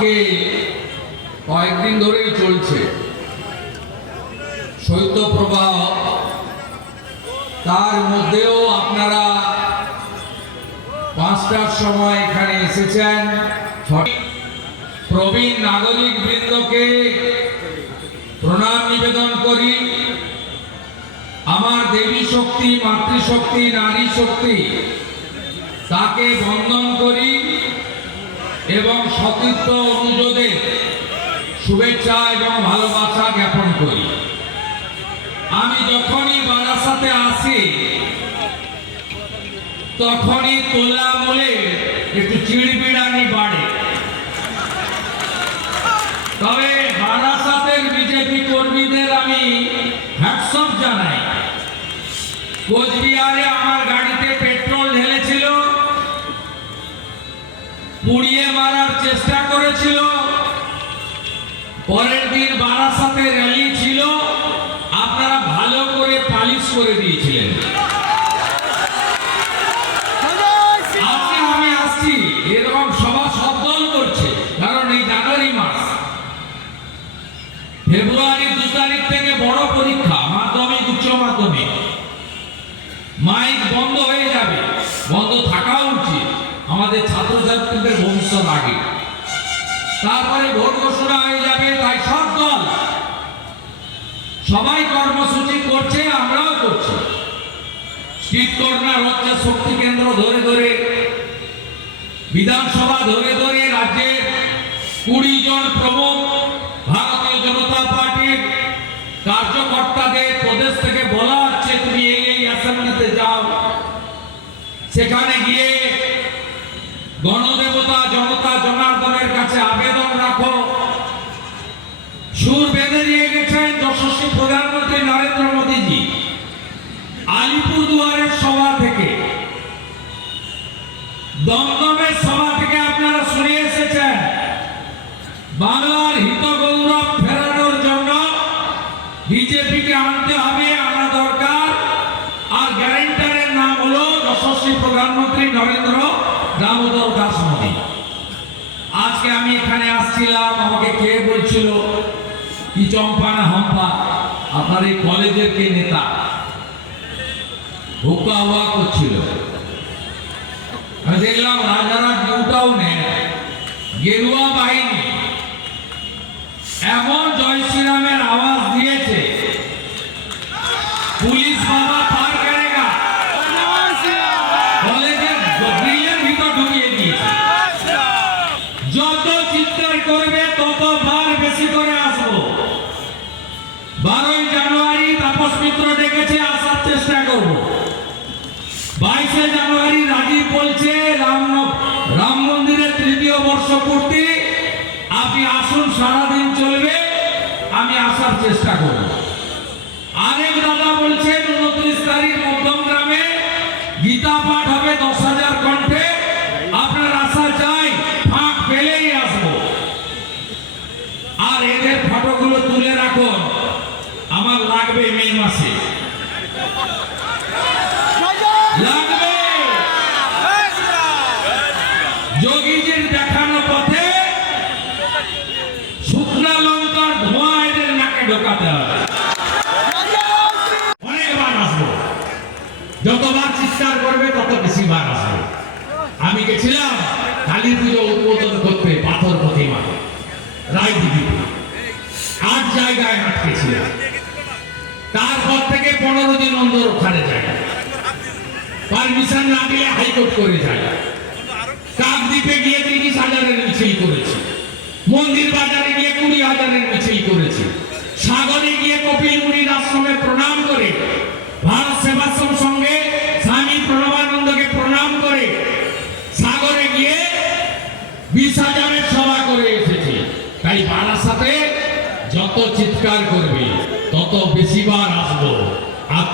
আজকে কয়েকদিন ধরেই চলছে শৈত্যপ্রবাহ, তার মধ্যেও আপনারা 5টার সময় এখানে এসেছেন। প্রবীণ নাগরিক বৃন্দকে প্রণাম নিবেদন করি। আমার দেবী শক্তি, মাতৃশক্তি, নারী শক্তি তাকে বন্দন করি এবং সতীর্থ অনুযোগে শুভেচ্ছা এবং ভালোবাসা জ্ঞাপন করি। আমি যখনই বারাসাতে আসি তখনই তোলা বলে একটু চিড়বিড়ানি বাড়ে। তবে বারাসাতের বিজেপি কর্মীদের আমি হ্যাটস অফ জানাই। কোচবিহারে আমার গাড়িতে পেট্রোল ঢেলেছিল, পুড়িয়ে মারার চেষ্টা করেছিল। পরের দিন বারাসাতে র্যালি ছিল, আপনারা ভালো করে পালিশ করে দিয়েছিলেন। আজকে আমি আসছি, এরকম সভা সব দল করছে, কারণ এই জানুয়ারি মাস, ফেব্রুয়ারি 2 তারিখ থেকে বড় পরীক্ষা, মাধ্যমিক, উচ্চ মাধ্যমিক। মাইক বন্ধ হয়ে যাবে, বন্ধ থাকা উচিত, আমাদের ছাত্রছাত্রীদের ভবিষ্যৎ আগে। তারপরে ভোট ঘোষণা হয়ে যাবে, তাই সব দল সবাই কর্মসূচি করছে, আমরাও করছি। স্ট্রিট কর্নার হচ্ছে, শক্তি কেন্দ্র ধরে ধরে, বিধানসভা ধরে ধরে, রাজ্যের 20 জন প্রমুখ ভারতীয় জনতা পার্টির কার্যকর্তাদের প্রদেশ থেকে বলা হচ্ছে তুমি এই অ্যাসেম্বলিতে যাও, সেখানে গিয়ে গণদেবতা জনতা জনার্দনের কাছে আবেদন রাখো। সুর বেঁধে দিয়ে গেছেন যশস্বী প্রধানমন্ত্রী নরেন্দ্র মোদীজি। আলিপুরদুয়ারের সভা থেকে, দমদমের সভা থেকে আপনারা শুনে এসেছেন বাংলার হিত গৌরব ফেরানোর জন্য বিজেপিকে আনতে হবে, আনা দরকার। আর গ্যারেন্টারের নাম হলো যশস্বী প্রধানমন্ত্রী নরেন্দ্র দামোদর দাস মোদী। আজকে আমি এখানে আসছিলাম, আমাকে কে বলছিল কি চম্পা না হম্পা, আপনার এই কলেজের কে নেতা, হুক্কা হুয়া করছিল। আমি দেখলাম রাজারা কেউটাও নেই, গেরুয়া বাহিনী এমন জয় শ্রীরামের আওয়াজ দিয়েছে, পুলিশ বাবা পার করেগা, কলেজের গ্রিলের ভিতর ঢুকিয়ে দিয়েছে। যত চিৎকার করবে তত বার বেশি করে আসবো। 12ই জানুয়ারি তাপস মিত্র ডেকেছে, আসার চেষ্টা করব। 22শে জানুয়ারি রাজীব বলছে রাম মন্দিরের 3য় বর্ষপূর্তি, আপনি আসুন, সারাদিন চলবে, আমি আসার চেষ্টা করব। আরেক দাদা বলছেন 29 তারিখ মধ্যম গ্রামে গীতা পাঠ হবে 10,000 কণ্ঠে, আপনার আশা চাই, ফাঁক পেলেই আসবো। আর এদের ফটোগুলো তুলে রাখুন, আমার লাগবে মে মাসে, লাগবে। যোগীজির দেখানো পথে শুকনা লঙ্কার ধোঁয়া এদের নাকে ঢোকাতে হবে। অনেকবার আসবো, যতবার চিৎকার করবে তত বেশি বার আসবে। আমি গেছিলাম কালী পুজো উদ্বোধন করতে পাথর প্রতিমা রায়দিঘিতে, 8 জায়গায় আটকেছিলাম। তারপর থেকে 15 দিন অন্তর ওখানে যায়, পারমিশন না দিলে হাইকোর্ট করে যায়। কাকদ্বীপে গিয়ে 30,000-এর মিছিল করেছি, মন্দির বাজারে গিয়ে 20,000-এর মিছিল করেছি, সাগরে গিয়ে কপিল মুনির আশ্রমে প্রণাম করে, ভারত সেবাশ্রম সঙ্গে স্বামী প্রণবানন্দকে প্রণাম করে, সাগরে গিয়ে 20,000-এর সভা করে এসেছি। তাই বারাসাতে যত চিৎকার করবে তত বেশিবার আসবো। আর